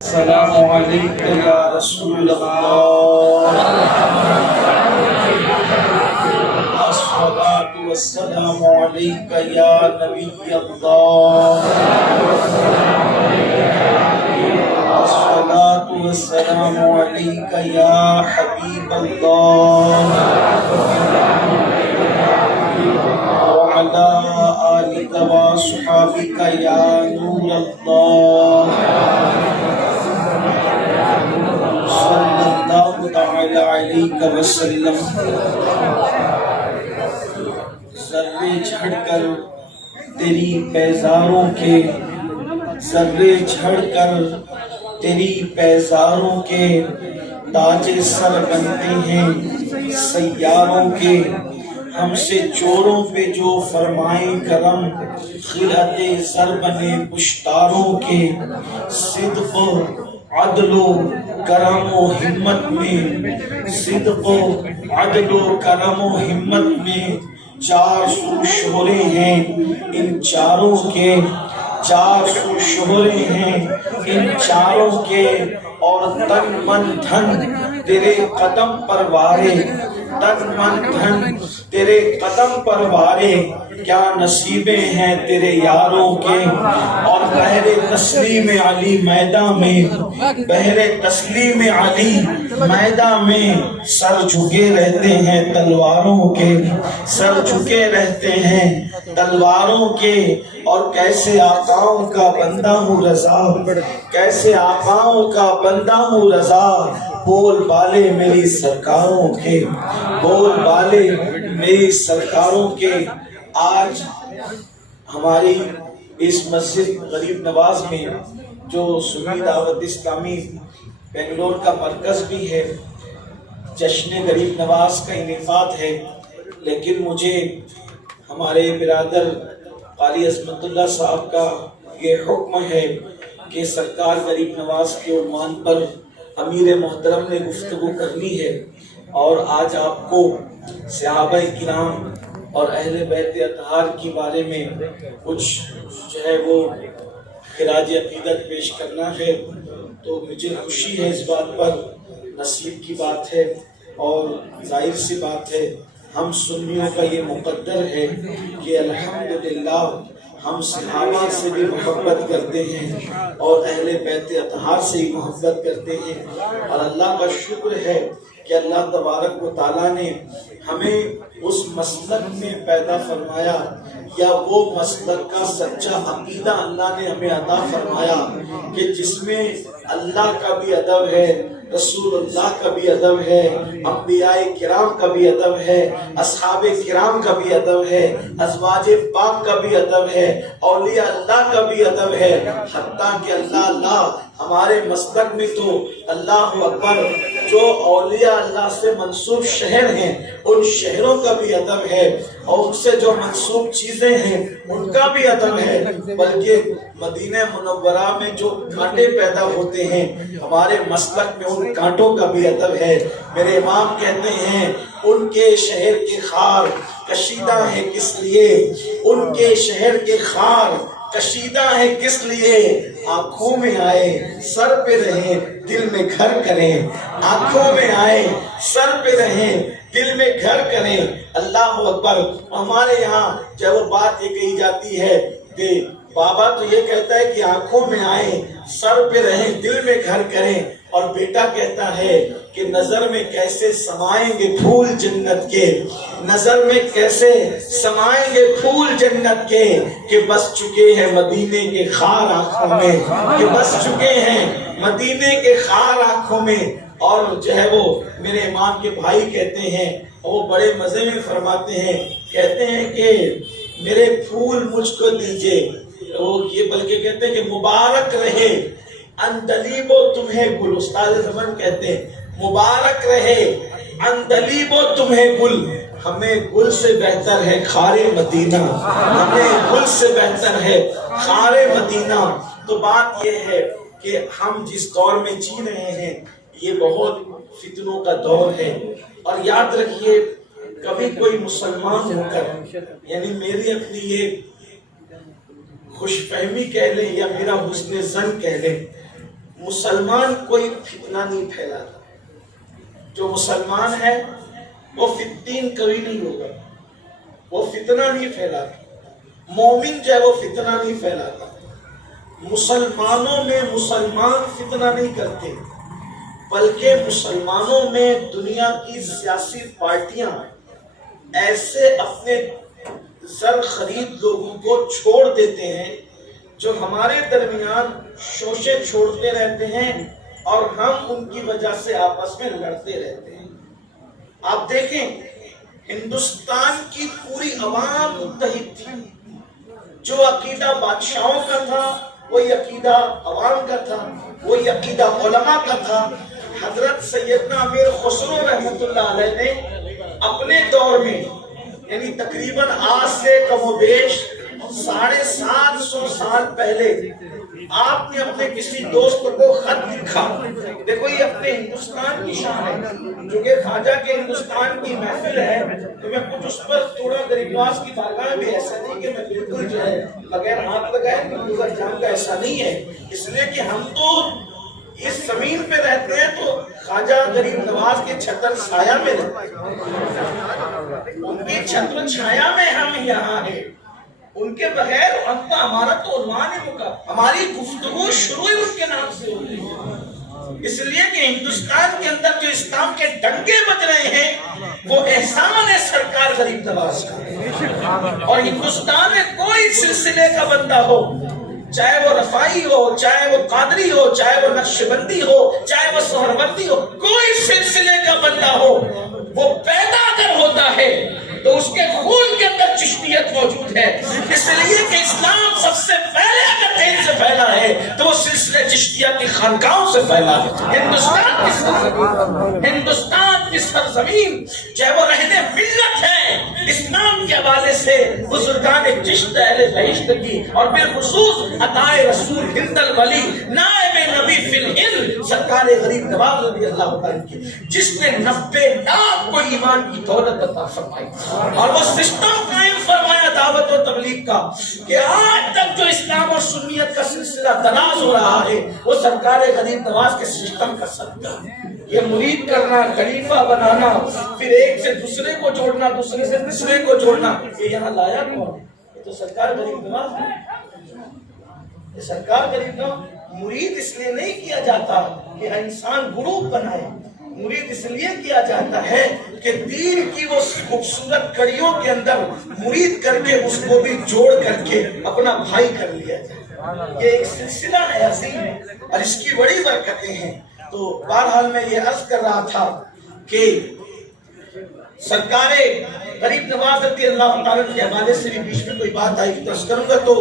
السلام علیک یا رسول اللہ، الصلاۃ والسلام علیک یا نبی اللہ، الصلاۃ والسلام علیک یا حبیب اللہ، وعلی آلک واصحابک یا نور اللہ، صلی اللہ تعالی علیہ وسلم۔ ذرے جھڑ کر تیری پیزاروں کے، ذرے جھڑ کر تیری پیزاروں کے تاج سر بنتے ہیں سیاروں کے، ہم سے چوروں پہ جو فرمائیں کرم، خلعت زر بنے پشتاروں کے، صدق عدل و کرم و ہمت میں، صدق و عدل و کرم و ہمت میں 400 شہرے ہیں ان چاروں کے، 400 شہرے ہیں ان چاروں کے، اور تن من دھن تیرے قدم پر وارے، تن من دھن تیرے قدم پر وارے، کیا نصیبیں ہیں تیرے یاروں کے، اور بہر تسلیم علی میدان میں، بہر تسلیم علی میدان میں سر جھکے رہتے ہیں تلواروں کے، سر جھکے رہتے ہیں تلواروں کے، اور کیسے آقاؤں کا بندہ ہوں رضا، کیسے آقاؤں کا بندہ ہوں رضا، بول بالے میری سرکاروں کے، بول بالے میری سرکاروں کے۔ آج ہماری اس مسجد غریب نواز میں جو سنی دعوت اسلامی بنگلور کا مرکز بھی ہے، جشن غریب نواز کا انعقاد ہے، لیکن مجھے ہمارے برادر قاری عظمت اللہ صاحب کا یہ حکم ہے کہ سرکار غریب نواز کے عنوان پر امیر محترم نے گفتگو کرنی ہے، اور آج آپ کو صحابہ کرام اور اہل بیت اطہار کے بارے میں کچھ جو ہے وہ خراج عقیدت پیش کرنا ہے، تو مجھے خوشی ہے اس بات پر، نصیب کی بات ہے اور ظاہر سی بات ہے، ہم سنیوں کا یہ مقدر ہے کہ الحمدللہ ہم صحابہ سے بھی محبت کرتے ہیں اور اہل بیت اطہار سے ہی محبت کرتے ہیں، اور اللہ کا شکر ہے کہ اللہ تبارک و تعالیٰ نے ہمیں اس مسلک میں پیدا فرمایا، یا وہ مسلک کا سچا عقیدہ اللہ نے ہمیں عطا فرمایا کہ جس میں اللہ کا بھی ادب ہے، رسول اللہ کا بھی ادب ہے، انبیاء کرام کا بھی ادب ہے، اصحاب کرام کا بھی ادب ہے، ازواج پاک کا بھی ادب ہے، اولیاء اللہ کا بھی ادب ہے، حتیٰ کہ اللہ ہمارے مسلک میں تو اللہ اکبر جو اولیاء اللہ سے منسوب شہر ہیں ان شہروں کا بھی ادب ہے، اور ان سے جو منسوب چیزیں ہیں ان کا بھی ادب ہے، بلکہ مدینہ منورہ میں جو کانٹے پیدا ہوتے ہیں ہمارے مسلک میں ان کانٹوں کا بھی ادب ہے۔ میرے امام کہتے ہیں ان کے شہر کے خار کشیدہ ہے کس لیے، ان کے شہر کے خار کشیدہ ہے کس لیے، آنکھوں میں آئے سر پہ رہیں دل میں گھر کریں، آنکھوں میں آئے سر پہ رہیں دل میں گھر کریں۔ اللہ اکبر۔ ہمارے یہاں جب وہ بات یہ کہی جاتی ہے کہ بابا تو یہ کہتا ہے کہ آنکھوں میں آئے سر پہ رہیں دل میں گھر کریں، اور بیٹا کہتا ہے کہ نظر میں کیسے سمائیں گے پھول جنت کے، نظر میں کیسے سمائیں گے پھول جنت کے، کہ بس چکے ہیں مدینے کے خار آنکھوں میں، کہ بس چکے ہیں مدینے کے خار آنکھوں میں۔ اور جو ہے وہ میرے امام کے بھائی کہتے ہیں، وہ بڑے مزے میں فرماتے ہیں، کہتے ہیں کہ میرے پھول مجھ کو دیجئے، وہ یہ بلکہ کہتے ہیں کہ مبارک رہے اندلیب و تمہیں گل، استاد زمان کہتے ہیں مبارک رہے اندلیب و تمہیں گل، ہمیں گل سے بہتر ہے خار مدینہ، ہمیں گل سے بہتر ہے خار مدینہ۔ تو بات یہ ہے کہ ہم جس دور میں جی رہے ہیں یہ بہت فتنوں کا دور ہے، اور یاد رکھیے کبھی کوئی مسلمان ہو کر، یعنی میری اپنی یہ خوش فہمی کہہ لیں یا میرا حسن زن کہہ لیں، مسلمان کوئی فتنہ نہیں پھیلاتا. جو مسلمان ہے وہ فتین کبھی نہیں ہوگا, وہ فتنہ نہیں پھیلاتا. مومن جو ہے وہ فتنہ نہیں پھیلاتا. مسلمانوں میں مسلمان فتنہ نہیں کرتے, بلکہ مسلمانوں میں دنیا کی سیاسی پارٹیاں ایسے اپنے زر خرید لوگوں کو چھوڑ دیتے ہیں جو ہمارے درمیان شوشے چھوڑتے رہتے ہیں اور ہم ان کی وجہ سے آپس میں لڑتے رہتے ہیں. آپ دیکھیں, ہندوستان کی پوری عوام متحد تھی. جو عقیدہ بادشاہوں کا تھا وہی عقیدہ عوام کا تھا, وہی عقیدہ علماء کا تھا. حضرت سیدنا امیر خسرو رحمۃ اللہ علیہ نے اپنے دور میں, یعنی تقریباً آج سے کم و بیش 750 سال پہلے, آپ نے اپنے کسی دوست کو خط لکھا. دیکھو یہ اپنے ہندوستان کی شان ہے, جو کہ خواجہ کے ہندوستان کی محفل ہے, تو میں کچھ اس پر تھوڑا غریب نواز کی بارگاہ میں ایسا نہیں کہ میں بالکل جو ہے بغیر ہاتھ لگائے گزر جام کا, ایسا نہیں ہے. اس لیے کہ ہم تو اس زمین پہ رہتے ہیں تو خواجہ غریب نواز کے چھتر چھایا میں رہتے ہیں, ان کی چھتر چھایا میں ہم یہاں ہیں. ان کے بغیر ہمارا تو عنوان ہی مکا, ہماری گفتگو شروع ہی ان کے نام سے ہو رہی ہے. اس لیے کہ ہندوستان کے اندر جو اسلام کے ڈنکے بج رہے ہیں وہ احسان ہے سرکار غریب نواز کا. اور ہندوستان میں کوئی سلسلے کا بندہ ہو, چاہے وہ رفائی ہو, چاہے وہ قادری ہو, چاہے وہ نقشبندی ہو, چاہے وہ سہروردی ہو, کوئی سلسلے کا بندہ ہو, وہ پیدا اگر ہوتا ہے تو اس کے خون کے اندر چشتیت موجود ہے. اس لیے کہ اسلام سب سے پہلے اگر کہیں سے پھیلا ہے تو وہ سلسلے چشتیہ کی خانقاہوں سے پھیلا ہے. ہندوستان کی سرزمین چاہے وہ رہنے ملت ہے, اسلام کے حوالے سے بزرگان چشت اہل بہشت کی اور بالخصوص عطائے رسول ہند الولی نائب نبی فی الہند سرکار غریب نواز رضی اللہ عنہ کی, جس نے 90 لاکھ کو ایمان کی دولت عطا فرمائی اور وہ سسٹم قائم فرمایا دعوت و تبلیغ کا کہ آج تک جو اسلام اور سنیت کا سلسلہ دراز ہو رہا ہے وہ سرکار غریب نواز کے سسٹم کا صدقہ ہے. یہ مرید کرنا, خلیفہ بنانا, پھر ایک سے دوسرے کو جوڑنا, دوسرے سے تیسرے کو جوڑنا, یہ یہاں لایا کون؟ یہ تو سرکار غریب نواز ہے. یہ سرکار غریب نواز. مرید اس لیے نہیں کیا جاتا کہ انسان گروپ بنائے, مرید اس لیے کیا جاتا ہے کہ دین کی وہ خوبصورت کڑیوں کے اندر مرید کر کے اس کو بھی جوڑ کر کے اپنا بھائی کر لیا جائے. یہ ایک سلسلہ ہے عظیم اور اس کی بڑی برکتیں ہیں. تو بہرحال میں یہ عرض کر رہا تھا کہ سرکار غریب نواز رضی اللہ تعالیٰ کے حوالے سے بھی بیچ میں کوئی بات آئی تو کروں گا. تو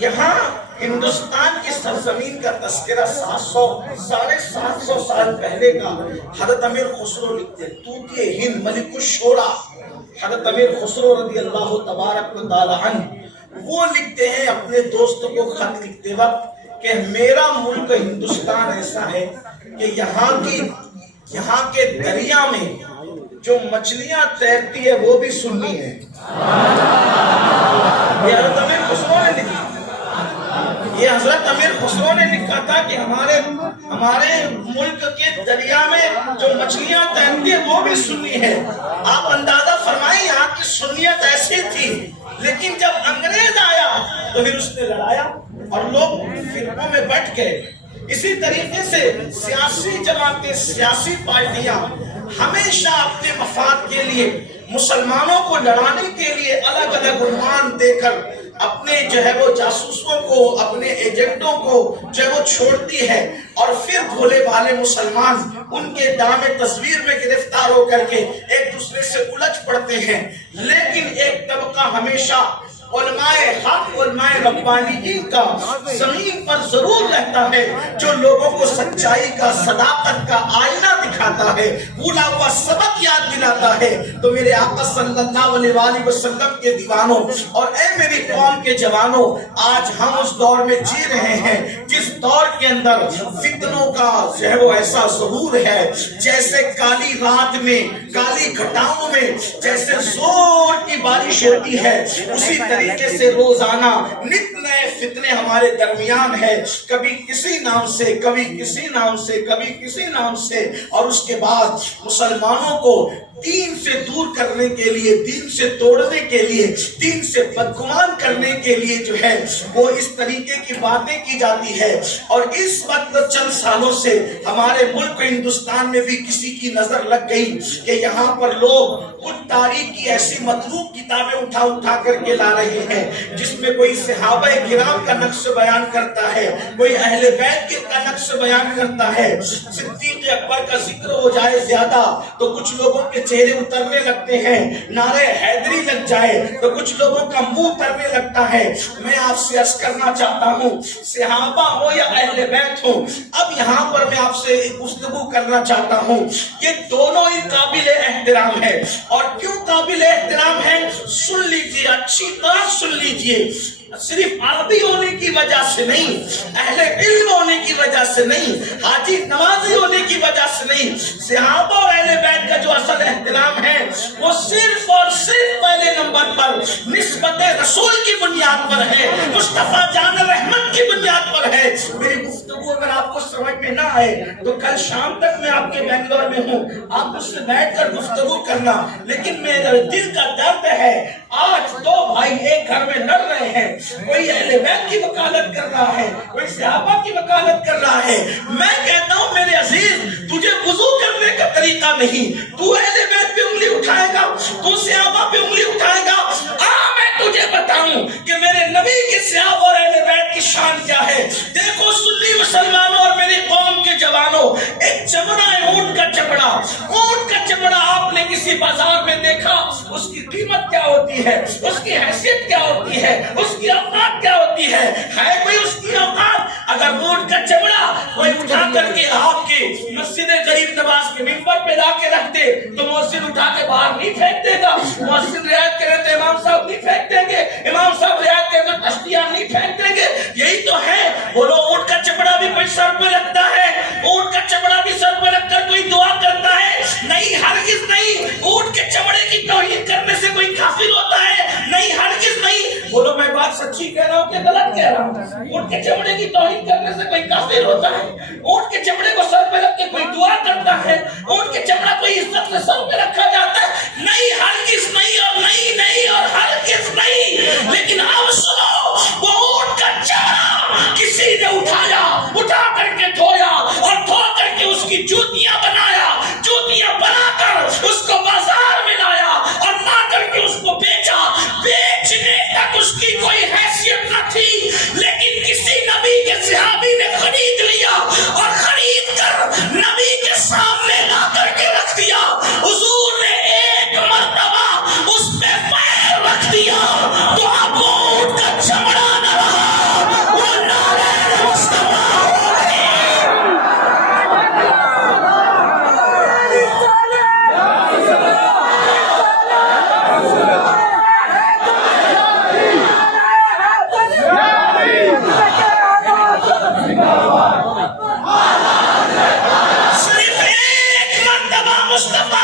یہاں ہندوستان کی سرزمین کا تذکرہ 750 سال پہلے کا حضرت امیر خسرو لکھتے ہیں. طوطی ہند ملک الشورا حضرت امیر خسرو رضی اللہ تبارک و تعالی عنہ وہ لکھتے ہیں اپنے دوست کو خط لکھتے وقت کہ میرا ملک ہندوستان ایسا ہے کہ یہاں کے دریا میں جو مچھلیاں تیرتی ہے وہ بھی سنی ہے. یہ حضرت امیر خسرو نے لکھی, یہ حضرت امیر خسرو نے لکھا تھا کہ ہمارے ملک کے دریا میں جو مچھلیاں تیرتی ہیں وہ بھی سنی ہے. آپ اندازہ فرمائیں یہاں کی سنیت ایسی تھی, لیکن جب انگریز آیا تو پھر اس نے لڑایا اور لوگ فرقوں میں بٹ گئے. اسی طریقے سے سیاسی جماعتیں, سیاسی پارٹیاں ہمیشہ اپنے مفاد کے لیے مسلمانوں کو لڑانے کے لیے الگ الگ عنوان دے کر اپنے جو ہے وہ جاسوسوں کو, اپنے ایجنٹوں کو جو ہے وہ چھوڑتی ہے اور پھر بھولے بھالے مسلمان ان کے دام تصویر میں گرفتار ہو کر کے ایک دوسرے سے الجھ پڑتے ہیں. لیکن ایک طبقہ ہمیشہ علماء حق, علماء ربانیین کا زمین پر ضرور رہتا ہے, جو لوگوں کو سچائی کا, صداقت کا آئینہ دکھاتا ہے, بھولا ہوا سبق یاد دلاتا ہے. تو میرے آقا صلی اللہ علیہ وآلہ وسلم کے دیوانوں اور اے میری قوم کے جوانوں, آج ہم اس دور میں جی رہے ہیں جس دور کے اندر فتنوں کا جو ہے وہ ایسا ظہور ہے جیسے کالی رات میں, کالی گھٹاؤں میں جیسے زور کی بارش ہوتی ہے, اسی طریقے سے روزانہ نت نئے نئے فتنے ہمارے درمیان ہے، کبھی کسی نام سے، کبھی کسی نام سے، کبھی کسی نام سے، اور اس کے بعد مسلمانوں کو دین سے دور کرنے کے لیے، دین سے توڑنے کے لیے، دین سے بدگمان کرنے کے لیے جو ہے وہ اس طریقے کی باتیں کی جاتی ہے۔ اور اس وقت چند سالوں سے ہمارے ملک ہندوستان میں بھی کسی کی نظر لگ گئی کہ یہاں پر لوگ کچھ تاریخ کی ایسی متروک کتابیں اٹھا کر کے لا رہے ہیں جس میں کوئی صحابہ کرام کا نقش بیان کرتا ہے، کوئی اہل بیت کا نقش بیان کرتا ہے۔ صدیق اکبر کا ذکر ہو جائے زیادہ تو کچھ لوگوں کے چہرے اترنے لگتے ہیں، نعرہ حیدری لگ جائے تو کچھ لوگوں کا منہ اترنے لگتا ہے۔ میں آپ سے عرض کرنا چاہتا ہوں، صحابہ ہو یا اہل بیت ہو، اب یہاں پر میں آپ سے ایک گفتگو کرنا چاہتا ہوں، یہ دونوں ہی قابل احترام ہے۔ اور کیوں قابل احترام ہے؟ سن لیجئے، اچھی طرح سن لیجئے، صرف عربی ہونے کی وجہ سے نہیں، اہل علم ہونے کی وجہ سے نہیں، حاجی نمازی ہونے کی وجہ سے نہیں، صحابہ اور اہل بیت کا جو اصل احترام ہے وہ صرف اور صرف پہلے نمبر پر نسبت رسول کی بنیاد پر ہے، مصطفیٰ جان رحمت کی بنیاد پر ہے۔ میری گفتگو اگر آپ کو سمجھ میں نہ آئے تو کل شام تک میں آپ کے بنگلور میں ہوں، آپ مجھ سے بیٹھ کر گفتگو کرنا، لیکن میرے دل کا درد ہے آج دو بھائی ایک گھر میں لڑ رہے ہیں، کوئی اہل بیت کی وکالت کر رہا ہے، کوئی صحابہ کی وکالت کر رہا ہے۔ میں کہتا ہوں میرے عزیز، تجھے وضو کرنے کا طریقہ نہیں، تو اہل بیت پہ انگلی اٹھائے گا، تو صحابہ پہ انگلی اٹھائے گا۔ میں تجھے بتاؤں کہ میرے نبی کے صحابہ اور اہل بیت کی شان کیا ہے۔ دیکھو سنی مسلمانوں اور میری قوم کے جوانوں، ایک چمڑا ہے اونٹ کا چمڑا، اونٹ کا چمڑا آپ نے کسی بازار میں دیکھا، اس کی قیمت کیا ہوتی ہے، اس کی حیثیت کیا ہوتی ہے، اس کی اوقات کیا ہوتی ہے کوئی اس کی اوقات؟ اگر اونٹ کا چمڑا کوئی اٹھا کر کے آپ کے مسجد غریب نواز کے ممبر پہ لا کے رکھ دے تو مؤذن اٹھا کے باہر نہیں پھینک دے گا، مؤذن رعایت کرے تو امام صاحب نہیں پھینک دیں گے، امام صاحب رعایت کرے تو تشبیہ نہیں پھینک دیں گے۔ یہی تو ہے، بولو اونٹ کا چمڑا بھی کوئی سر پہ رکھتا ہے، اونٹ کا چمڑا بھی سر پہ رکھ کر کوئی دعا کرتا ہے؟ نہیں، ہرگز نہیں۔ اونٹ کے چمڑے کی توہین کرنے سے کوئی کافر ہوتا ہے؟ نہیں، ہرگز نہیں۔ بولو میں بات سچی کہہ رہا ہوں کہ غلط کہہ رہا ہوں؟ اونٹ کے چمڑے کی توہین کرنے سے کوئی کافر ہوتا ہے؟ اونٹ کے چمڑے کو سر پہ رکھ کے کوئی دعا کرتا ہے؟ اونٹ کے چمڑا کوئی عزت سے سر پہ رکھا جاتا ہے؟ نہیں، ہرگز نہیں، اور نہیں نہیں اور ہرگز نہیں۔ لیکن اب سنو، وہ اونٹ کا چمڑا کسی نے اٹھایا، اٹھا کر کے دھویا، اور دھو کر کے اس کی جوتیاں بنایا، جوتیاں بنا کر اس کو بازار میں لایا اور لا کر کے اس کو بیچا۔ بیچنے تک اس کی کوئی حیثیت نہ تھی، لیکن کسی نبی کے صحابی نے خرید لیا اور خرید کر نبی کے سامنے لا کر کے رکھ دیا۔ حضور نے ایک مرتبہ اس پہ پیر رکھ دیا تو اب وہ اونٹ کا چمڑا نہ رہا، وہ نعرہ مصطفیٰ ہو گئے۔ صرف ایک مرتبہ مصطفیٰ